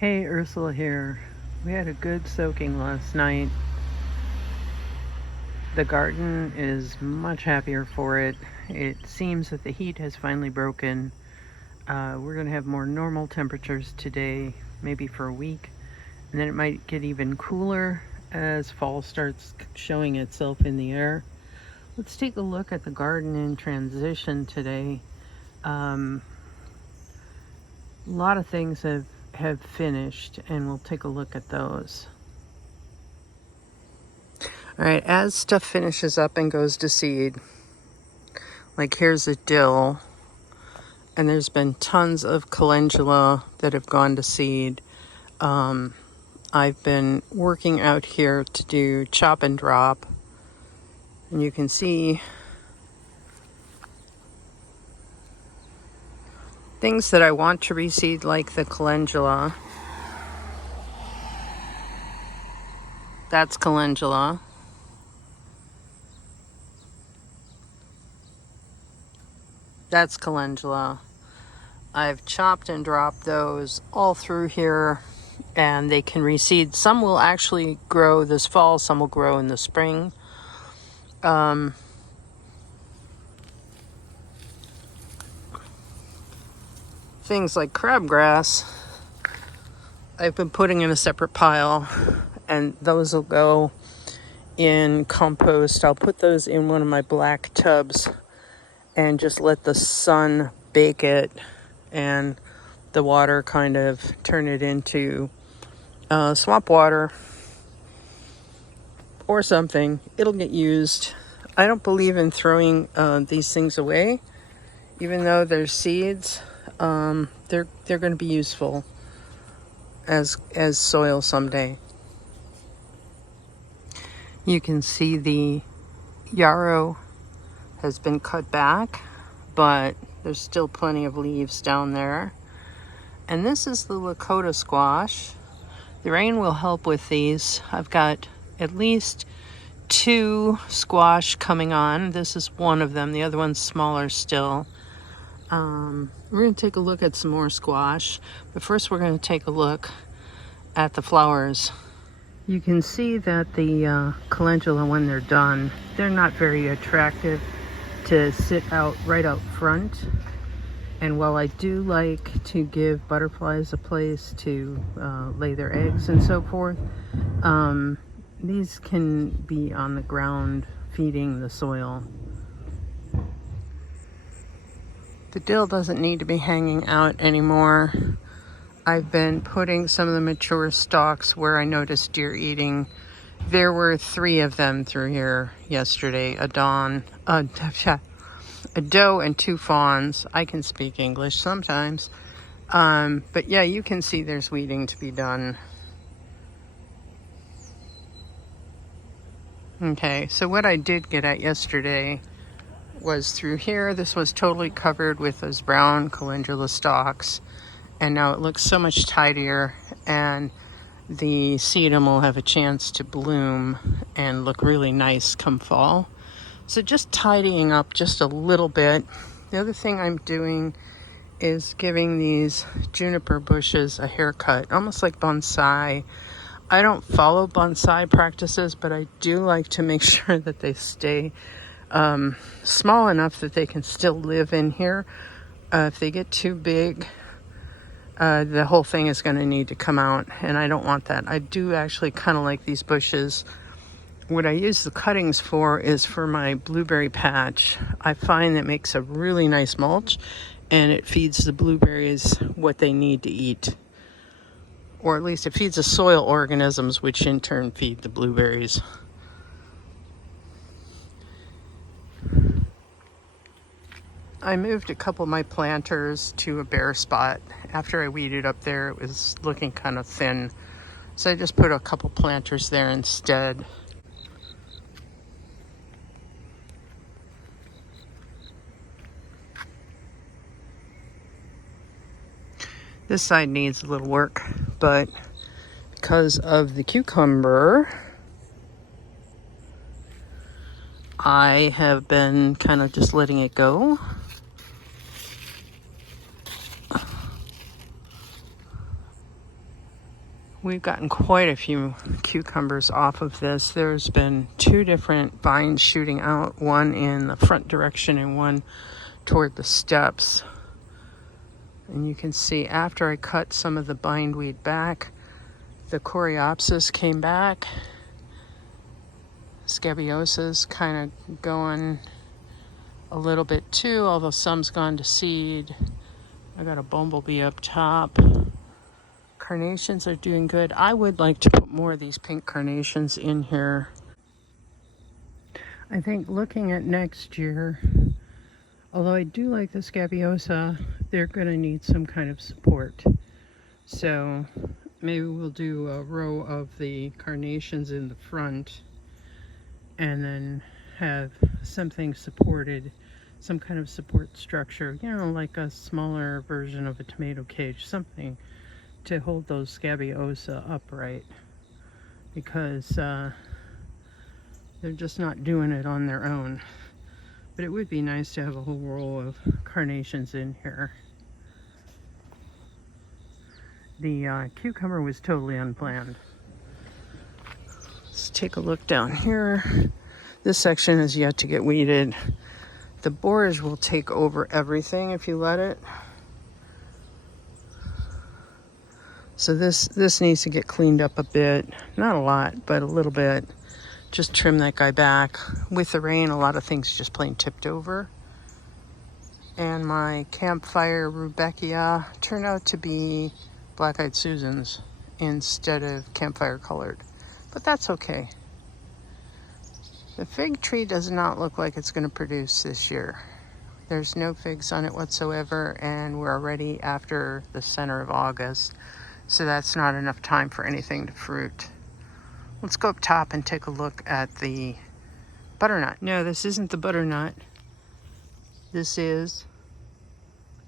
Hey, Ursula here. We had a good soaking last night. The garden is much happier for it. It seems that the heat has finally broken. We're going to have more normal temperatures today, maybe for a week. And then it might get even cooler as fall starts showing itself in the air. Let's take a look at the garden in transition today. A lot of things have finished, and we'll take a look at those. All right, as stuff finishes up and goes to seed, like here's a dill, and there's been tons of calendula that have gone to seed. I've been working out here to do chop and drop, and you can see things that I want to reseed, like the calendula. That's calendula. That's calendula. I've chopped and dropped those all through here, and they can reseed. Some will actually grow this fall, some will grow in the spring. Things like crabgrass, I've been putting in a separate pile, and those will go in compost. I'll put those in one of my black tubs and just let the sun bake it and the water kind of turn it into swamp water or something. It'll get used. I don't believe in throwing these things away, even though they're seeds. They're going to be useful as soil someday. You can see the yarrow has been cut back, but there's still plenty of leaves down there. And this is the Lakota squash. The rain will help with these. I've got at least 2 squash coming on. This is one of them. The other one's smaller still. We're going to take a look at some more squash, but first we're going to take a look at the flowers. You can see that the calendula, when they're done, they're not very attractive to sit out right out front. And while I do like to give butterflies a place to lay their eggs and so forth, these can be on the ground feeding the soil. The dill doesn't need to be hanging out anymore. I've been putting some of the mature stalks where I noticed deer eating. There were 3 of them through here yesterday, a doe and 2 fawns. I can speak English sometimes. But yeah, you can see there's weeding to be done. Okay, so what I did get at yesterday was through here. This was totally covered with those brown calendula stalks, and now it looks so much tidier, and the sedum will have a chance to bloom and look really nice come fall. So just tidying up just a little bit. The other thing I'm doing is giving these juniper bushes a haircut, almost like bonsai. I don't follow bonsai practices, but I do like to make sure that they stay small enough that they can still live in here. If they get too big, the whole thing is going to need to come out, and I don't want that. I do actually kind of like these bushes. What I use the cuttings for is for my blueberry patch. I find that makes a really nice mulch, and it feeds the blueberries what they need to eat. Or at least it feeds the soil organisms, which in turn feed the blueberries. I moved a couple of my planters to a bare spot. After I weeded up there, it was looking kind of thin. So I just put a couple planters there instead. This side needs a little work, but because of the cucumber, I have been kind of just letting it go. We've gotten quite a few cucumbers off of this. There's been 2 different vines shooting out, one in the front direction and one toward the steps. And you can see after I cut some of the bindweed back, the Coreopsis came back. Scabiosa's kind of going a little bit too, although some's gone to seed. I got a bumblebee up top. Carnations are doing good. I would like to put more of these pink carnations in here. I think looking at next year, although I do like the Scabiosa, they're going to need some kind of support. So maybe we'll do a row of the carnations in the front and then have something supported, some kind of support structure, you know, like a smaller version of a tomato cage, something to hold those Scabiosa upright, because they're just not doing it on their own. But it would be nice to have a whole row of carnations in here. The cucumber was totally unplanned. Let's take a look down here. This section is yet to get weeded. The borage will take over everything if you let it. So this needs to get cleaned up a bit. Not a lot, but a little bit. Just trim that guy back. With the rain, a lot of things just plain tipped over. And my campfire rudbeckia turned out to be black-eyed Susans instead of campfire colored. But that's okay. The fig tree does not look like it's going to produce this year. There's no figs on it whatsoever, and we're already after the center of August. So that's not enough time for anything to fruit. Let's go up top and take a look at the butternut. No, this isn't the butternut. This is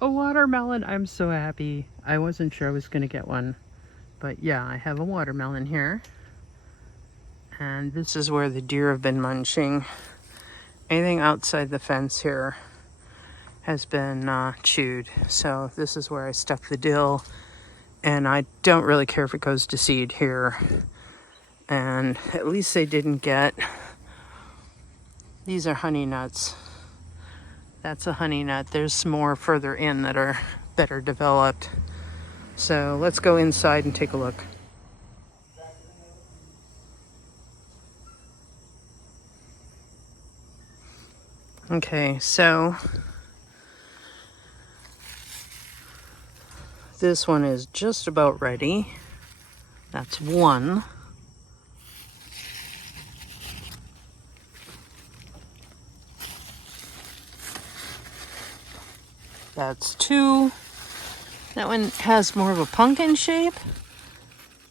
a watermelon. I'm so happy. I wasn't sure I was going to get one. But yeah, I have a watermelon here. And this is where the deer have been munching. Anything outside the fence here has been chewed. So this is where I stuck the dill. And I don't really care if it goes to seed here. And at least they didn't get... These are honey nuts. That's a honey nut. There's more further in that are better developed. So let's go inside and take a look. Okay, so this one is just about ready. That's one. That's two. That one has more of a pumpkin shape.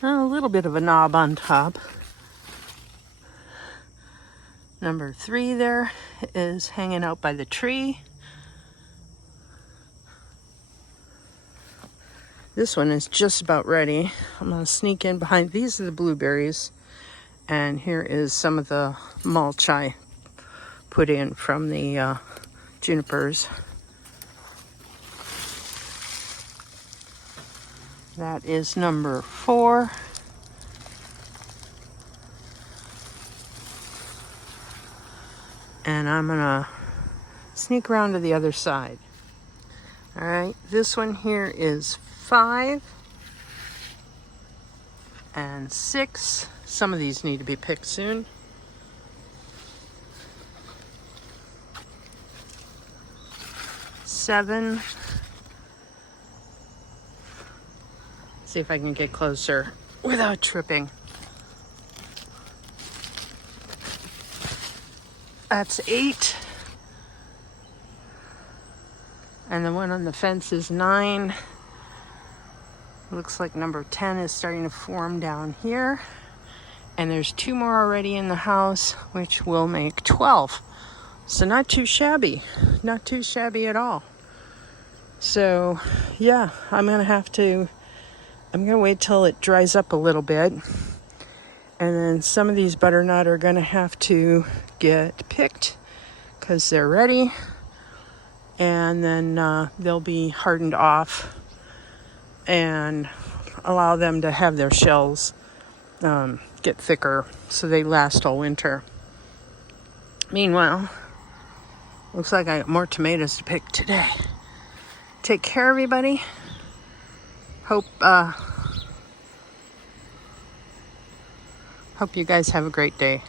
A little bit of a knob on top. Number 3 there is hanging out by the tree. This one is just about ready. I'm gonna sneak in behind. These are the blueberries. And here is some of the mulch I put in from the junipers. That is number 4. And I'm gonna sneak around to the other side. All right, this one here is 5 and 6. Some of these need to be picked soon. 7. See if I can get closer without tripping. That's 8. And the one on the fence is 9. Looks like number 10 is starting to form down here. And there's 2 more already in the house, which will make 12. So not too shabby. Not too shabby at all. So yeah, I'm gonna wait till it dries up a little bit. And then some of these butternut are gonna have to get picked because they're ready. And then they'll be hardened off and allow them to have their shells get thicker so they last all winter. Meanwhile, looks like I got more tomatoes to pick today. Take care, everybody. Hope you guys have a great day.